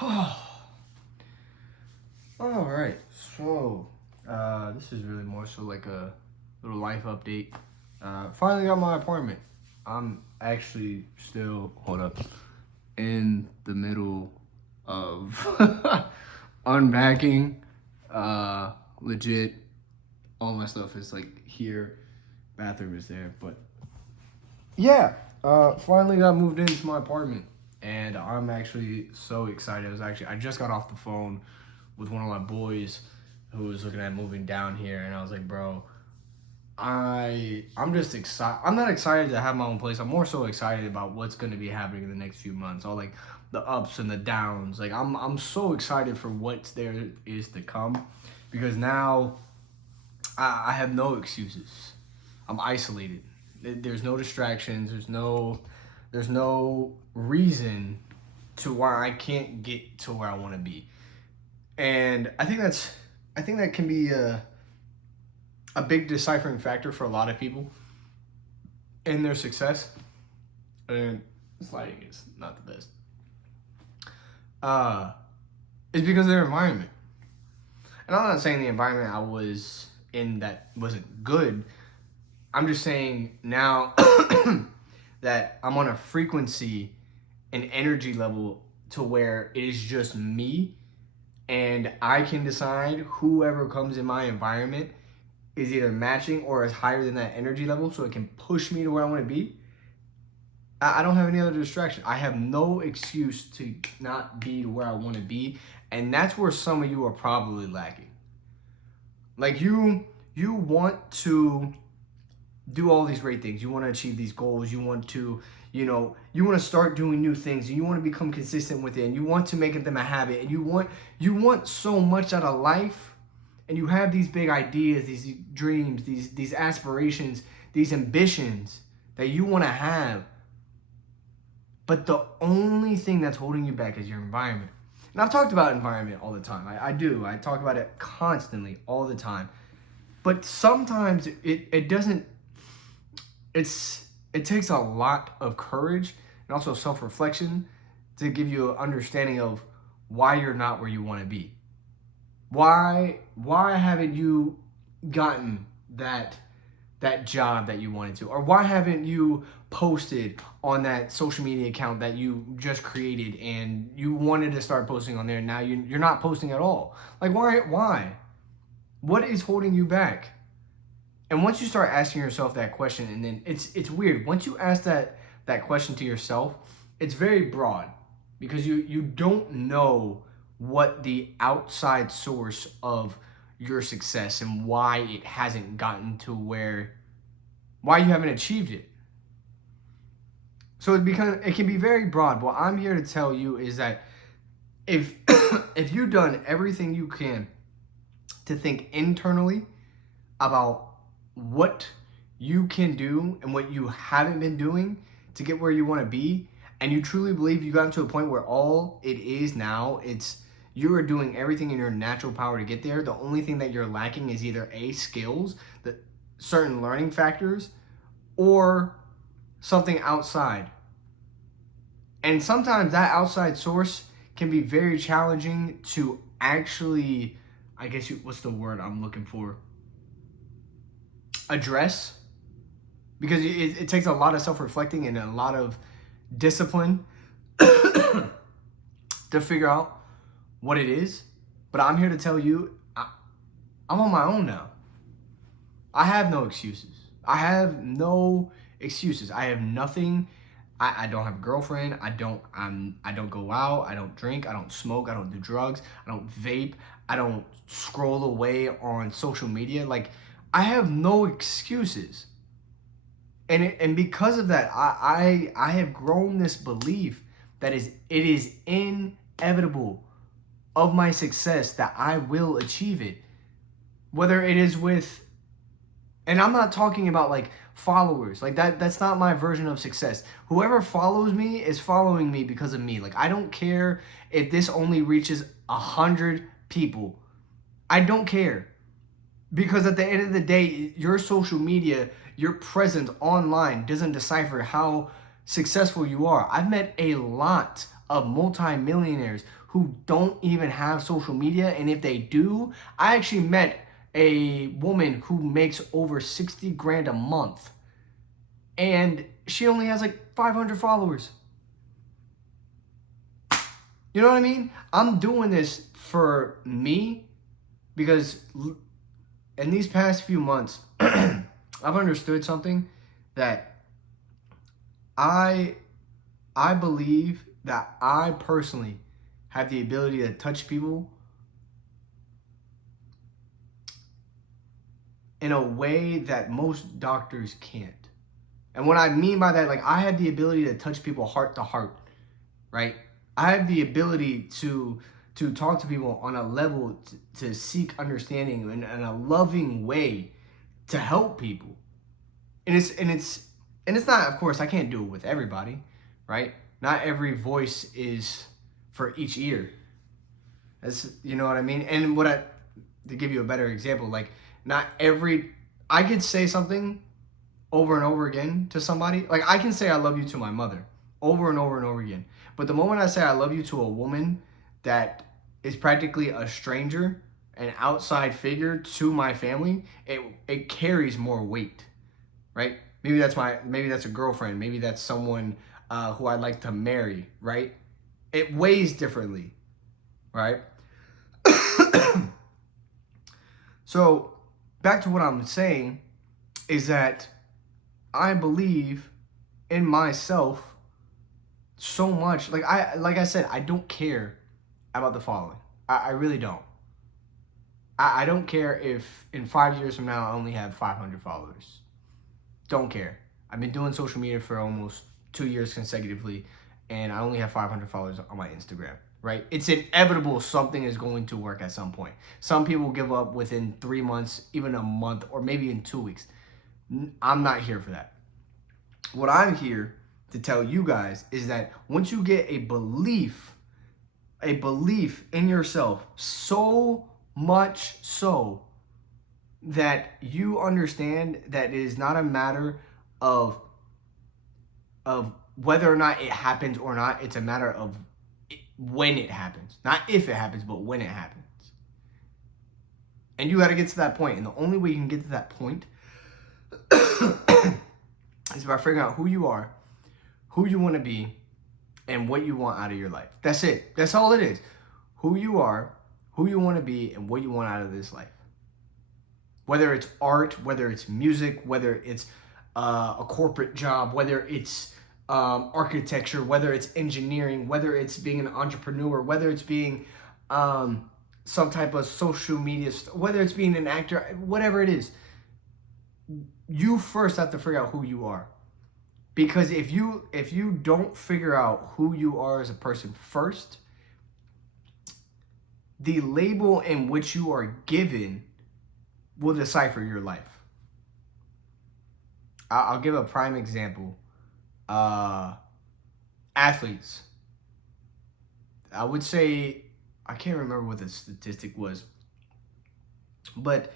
All right, so this is really more so like a little life update. Finally got my apartment. I'm actually still, hold up, in the middle of unpacking. Legit, all my stuff is like here. Bathroom is there, but yeah, finally got moved into my apartment, and I'm actually so excited. I just got off the phone with one of my boys who was looking at moving down here, and I was like, bro, I'm just excited. I'm not excited to have my own place. I'm more so excited about what's going to be happening in the next few months. All like the ups and the downs. Like I'm so excited for what's there is to come, because now I have no excuses. I'm isolated. There's no distractions. There's no reason to why I can't get to where I want to be. And I think that can be a big deciphering factor for a lot of people in their success. And this lighting is not the best. It's because of their environment. And I'm not saying the environment I was in that wasn't good. I'm just saying now that I'm on a frequency and energy level to where it is just me, and I can decide whoever comes in my environment is either matching or is higher than that energy level, so it can push me to where I want to be. I don't have any other distraction. I have no excuse to not be to where I want to be, and that's where some of you are probably lacking. Like you want to do all these great things. You want to achieve these goals. You want to, you want to start doing new things, and you want to become consistent with it, and you want to make them a habit, and you want so much out of life, and you have these big ideas, these dreams, these aspirations, these ambitions that you want to have. But the only thing that's holding you back is your environment. And I've talked about environment all the time. I do. I talk about it constantly, all the time. But sometimes it doesn't. It takes a lot of courage and also self-reflection to give you an understanding of why you're not where you want to be. Why haven't you gotten that job that you wanted to? Or why haven't you posted on that social media account that you just created and you wanted to start posting on there, and now you're not posting at all? Like why? What is holding you back? And once you start asking yourself that question, and then it's weird. Once you ask that question to yourself, it's very broad, because you don't know what the outside source of your success and why it hasn't gotten to why you haven't achieved it. So it can be very broad. What I'm here to tell you is that if if you've done everything you can to think internally about what you can do and what you haven't been doing to get where you want to be, and you truly believe you got to a point where all it is now, it's you are doing everything in your natural power to get there. The only thing that you're lacking is either skills, that certain learning factors, or something outside. And sometimes that outside source can be very challenging to actually, I guess what's the word I'm looking for? Address, because it takes a lot of self-reflecting and a lot of discipline to figure out what it is. But I'm here to tell you, I'm on my own now. I have no excuses. I have nothing. I don't have a girlfriend. I don't go out. I don't drink. I don't smoke. I don't do drugs. I don't vape. I don't scroll away on social media. Like, I have no excuses. And because of that, I have grown this belief that it is inevitable of my success that I will achieve it. Whether it is with, and I'm not talking about like followers, like that's not my version of success. Whoever follows me is following me because of me. Like, I don't care if this only reaches 100 people. I don't care. Because at the end of the day, your social media, your presence online doesn't decipher how successful you are. I've met a lot of multimillionaires who don't even have social media. And if they do, I actually met a woman who makes over 60 grand a month. And she only has like 500 followers. You know what I mean? I'm doing this for me because in these past few months, I've understood something that I believe that I personally have the ability to touch people in a way that most doctors can't. And what I mean by that, like, I have the ability to touch people heart to heart, right? I have the ability to talk to people on a level to seek understanding in a loving way to help people. And it's not, of course, I can't do it with everybody, right? Not every voice is for each ear. That's, you know what I mean? And to give you a better example, like, not every, I could say something over and over again to somebody. Like, I can say I love you to my mother over and over and over again. But the moment I say I love you to a woman that is practically a stranger, an outside figure to my family, it carries more weight, right? Maybe that's a girlfriend. Maybe that's someone who I'd like to marry, right? It weighs differently, right? So back to what I'm saying is that I believe in myself so much. Like I said, I don't care about the following. I really don't. I don't care if in 5 years from now I only have 500 followers. Don't care. I've been doing social media for almost 2 years consecutively, and I only have 500 followers on my Instagram, right? It's inevitable something is going to work at some point. Some people give up within 3 months, even a month, or maybe in 2 weeks. I'm not here for that. What I'm here to tell you guys is that once you get a belief in yourself, so much so that you understand that it is not a matter of whether or not it happens or not, it's a matter of when it happens. Not if it happens, but when it happens. And you got to get to that point. And the only way you can get to that point is by figuring out who you are, who you want to be, and what you want out of your life. That's it. That's all it is. Who you are, who you want to be, and what you want out of this life. Whether it's art, whether it's music, whether it's a corporate job, whether it's architecture, whether it's engineering, whether it's being an entrepreneur, whether it's being some type of social media, whether it's being an actor, whatever it is, you first have to figure out who you are. Because if you don't figure out who you are as a person first, the label in which you are given will decipher your life. I'll give a prime example. Athletes. I would say, I can't remember what the statistic was, but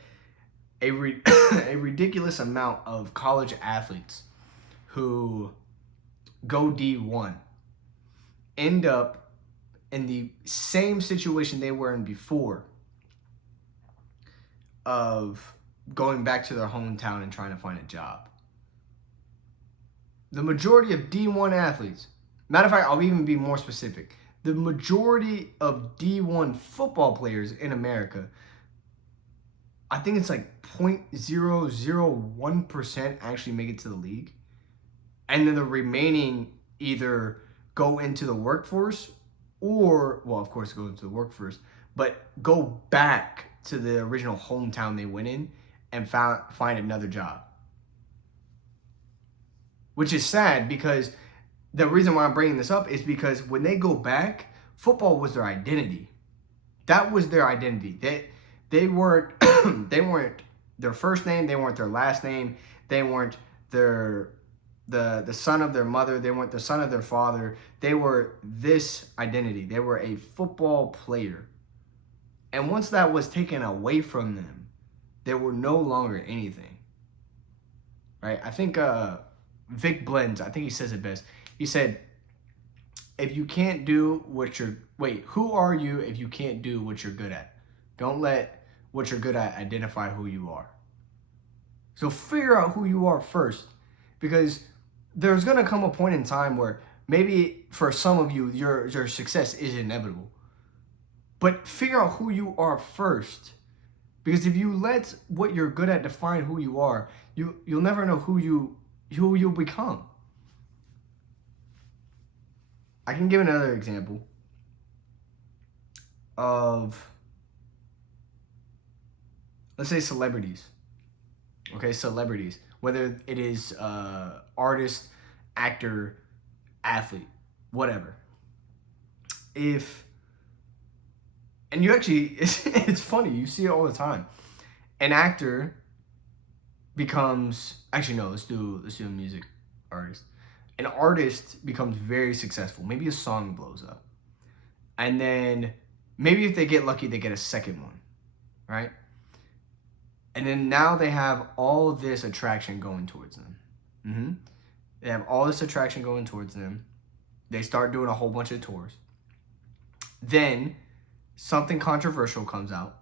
a ridiculous amount of college athletes who go D1 end up in the same situation they were in before of going back to their hometown and trying to find a job. The majority of D1 athletes, matter of fact, I'll even be more specific. The majority of D1 football players in America, I think it's like 0.001% actually make it to the league. And then the remaining either go into the workforce or, well, of course, go into the workforce, but go back to the original hometown they went in and find another job. Which is sad, because the reason why I'm bringing this up is because when they go back, football was their identity. That was their identity. They weren't they weren't their first name, they weren't their last name, they weren't the son of their mother, they weren't the son of their father. They were this identity. They were a football player. And once that was taken away from them, they were no longer anything. Right? I think Vic Blends, I think he says it best. He said, if you can't do who are you if you can't do what you're good at? Don't let what you're good at identify who you are. So figure out who you are first, because there's going to come a point in time where maybe for some of you, your success is inevitable. But figure out who you are first. Because if you let what you're good at define who you are, you'll never know who you'll become. I can give another example of, let's say, celebrities. Okay, celebrities. Whether it is artist, actor, athlete, whatever. And you actually, it's funny, you see it all the time. An actor becomes, actually no, let's do a music artist. An artist becomes very successful. Maybe a song blows up. And then maybe if they get lucky, they get a second one, right? And then now they have all this attraction going towards them. They have all this attraction going towards them. They start doing a whole bunch of tours. Then something controversial comes out,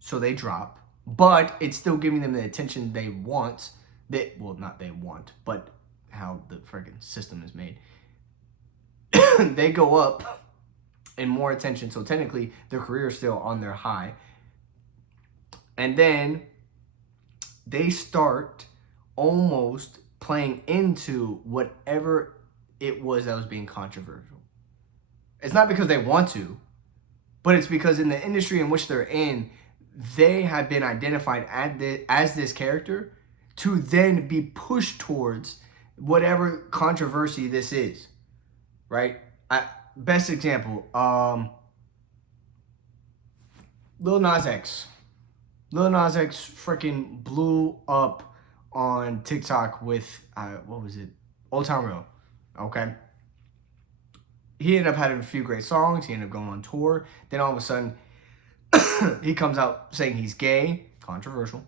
so they drop. But it's still giving them the attention they want. Not they want, but how the friggin' system is made. They go up in more attention, so technically their career is still on their high. And then they start almost playing into whatever it was that was being controversial. It's not because they want to, but it's because in the industry in which they're in, they have been identified as this character to then be pushed towards whatever controversy this is, right? Best example, Lil Nas X. Lil Nas X freaking blew up on TikTok with, what was it? Old Town Road, okay? He ended up having a few great songs. He ended up going on tour. Then all of a sudden, he comes out saying he's gay, controversial.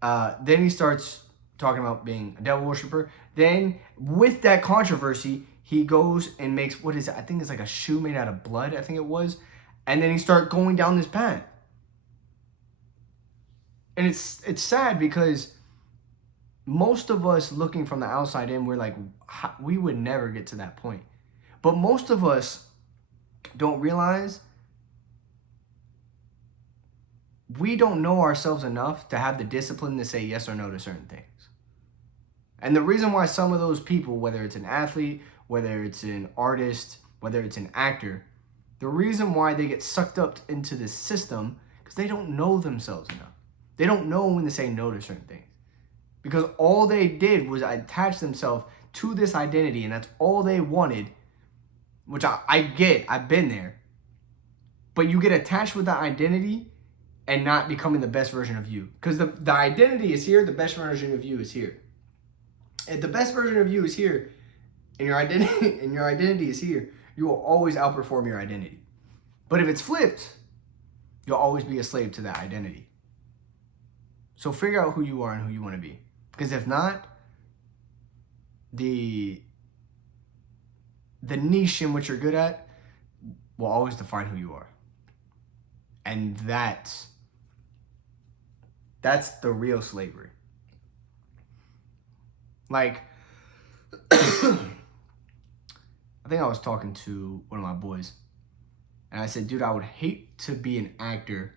Then he starts talking about being a devil worshiper. Then with that controversy, he goes and makes, what is it? I think it's like a shoe made out of blood, I think it was. And then he starts going down this path. And it's sad because most of us looking from the outside in, we're like, we would never get to that point. But most of us don't realize we don't know ourselves enough to have the discipline to say yes or no to certain things. And the reason why some of those people, whether it's an athlete, whether it's an artist, whether it's an actor, the reason why they get sucked up into this system, because they don't know themselves enough. They don't know when to say no to certain things. Because all they did was attach themselves to this identity, and that's all they wanted, which I get, I've been there. But you get attached with that identity and not becoming the best version of you. Because the identity is here, the best version of you is here. If the best version of you is here, and your identity is here, you will always outperform your identity. But if it's flipped, you'll always be a slave to that identity. So figure out who you are and who you want to be. Because if not, the niche in which you're good at will always define who you are. And that's the real slavery. Like, I think I was talking to one of my boys, and I said, dude, I would hate to be an actor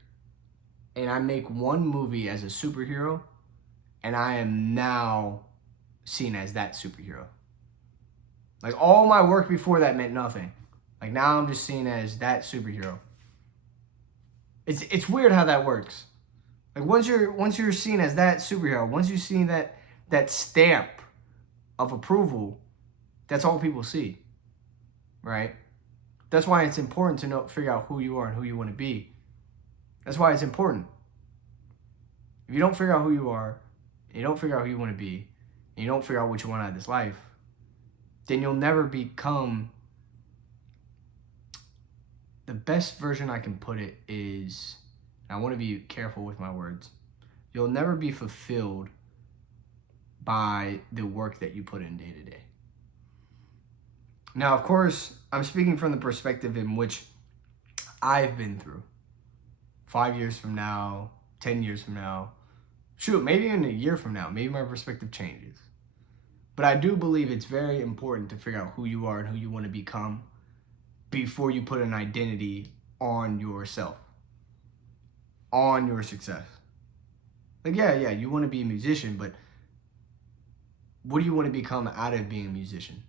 and I make one movie as a superhero and I am now seen as that superhero. Like, all my work before that meant nothing. Like, now I'm just seen as that superhero. It's weird how that works. Like, once you're seen as that superhero, once you see that stamp of approval, that's all people see, right? That's why it's important to figure out who you are and who you want to be. That's why it's important. If you don't figure out who you are, you don't figure out who you want to be, and you don't figure out what you want out of this life, then you'll never become. The best version I can put it is, I want to be careful with my words, you'll never be fulfilled by the work that you put in day to day. Now, of course, I'm speaking from the perspective in which I've been through. 5 years from now, 10 years from now, shoot, maybe in a year from now, maybe my perspective changes. But I do believe it's very important to figure out who you are and who you want to become before you put an identity on yourself, on your success. Like, yeah, you want to be a musician, but what do you want to become out of being a musician?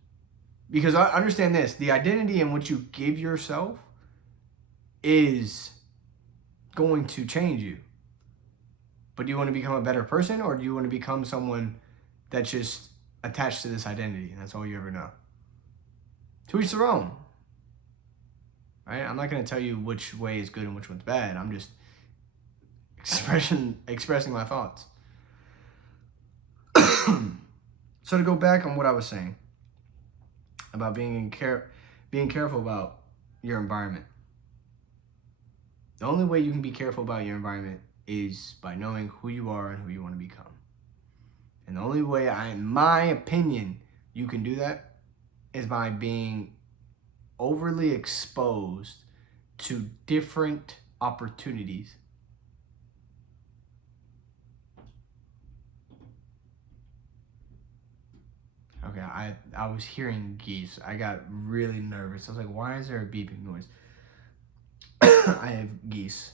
Because I understand this, the identity in which you give yourself is going to change you. But do you want to become a better person, or do you want to become someone that's just attached to this identity and that's all you ever know? To each their own. Right? I'm not going to tell you which way is good and which one's bad. I'm just expressing my thoughts. So to go back on what I was saying about being careful about your environment. The only way you can be careful about your environment is by knowing who you are and who you want to become. And the only way, in my opinion, you can do that is by being overly exposed to different opportunities. Okay, I was hearing geese. I got really nervous. I was like, why is there a beeping noise? I have geese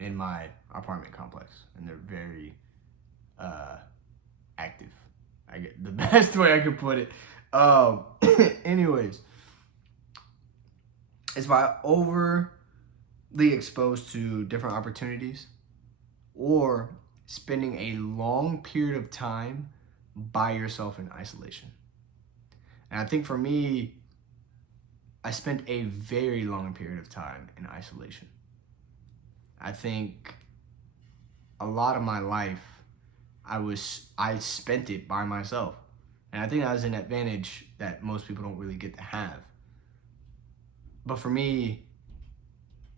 in my apartment complex, and they're very active. I get the best way I could put it. Anyways, it's by overly exposed to different opportunities or spending a long period of time by yourself in isolation. And I think for me, I spent a very long period of time in isolation. I think a lot of my life, I spent it by myself. And I think that was an advantage that most people don't really get to have. But for me,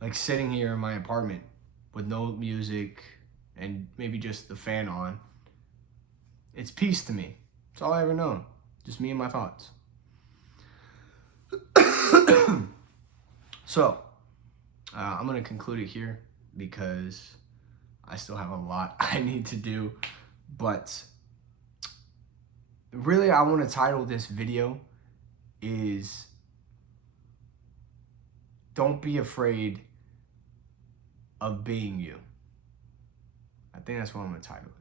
like sitting here in my apartment with no music and maybe just the fan on, it's peace to me. It's all I ever known. Just me and my thoughts. So, I'm going to conclude it here because I still have a lot I need to do. But really, I want to title this video is Don't Be Afraid of Being You. I think that's what I'm going to title it.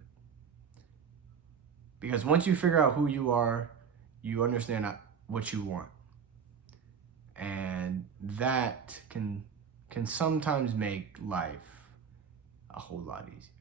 Because once you figure out who you are, you understand what you want. And that can sometimes make life a whole lot easier.